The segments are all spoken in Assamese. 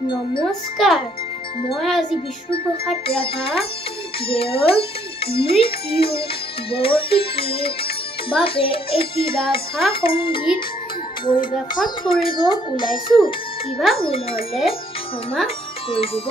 নমস্কাৰ মই আজি বিষ্ণুপ্ৰসাদ ৰাভা দেৱৰ মৃত্যু বাৰ্ষিকীৰ বাবে এটি ৰাভা সংগীত পৰিৱেশন কৰিব ওলাইছো। কিবা ভুল হ'লে ক্ষমা কৰি দিব।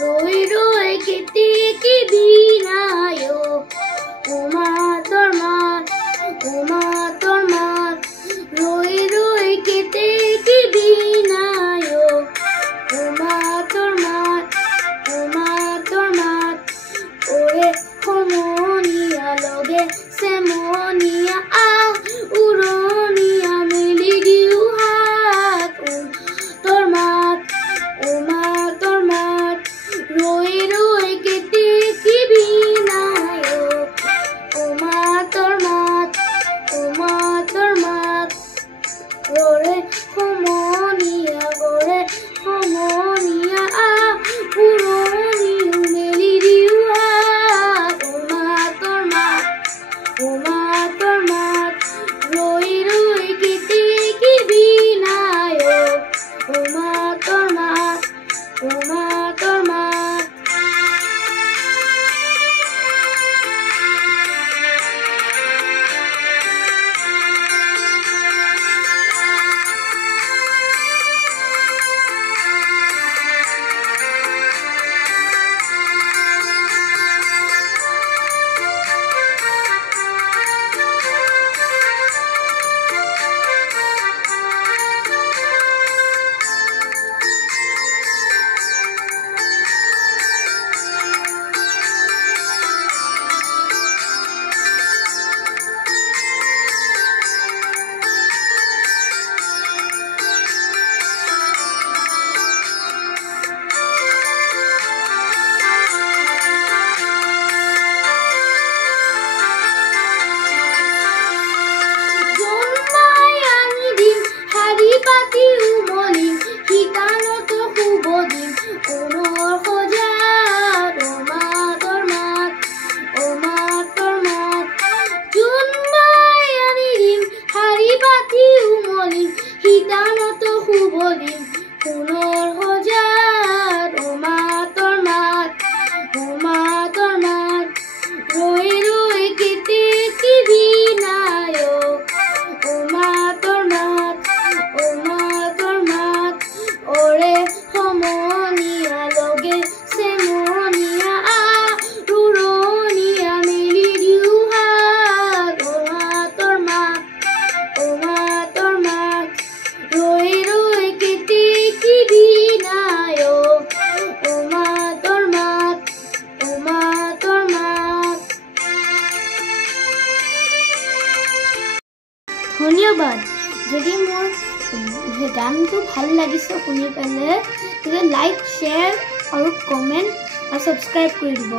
রই রই কেতে কি বিনায়ক ওমা তোর মাত রই রই কেতে কি বিনায়ক ওমা তোর মাত ওরে সমনিয়া লগে সেমনিয়া আহ উরনিয়া মেলি দিও হাত তোর মাত ওমা তোর মাত রই রই কেতে কি বিনায়ক ওমা তোর মাত ওরে সমনিয়া আ পুরনিউ মেলি দিও হাত ওমা তোর মাত রই রই কেতে কি বিনায়ক ওমা তোর মাত ধন্যবাদ। যদি মোৰ গানটো ভাল লাগিছে শুনি পেলাই তেতিয়া লাইক, শ্বেয়াৰ আৰু কমেণ্ট আৰু ছাবস্ক্ৰাইব কৰি দিব।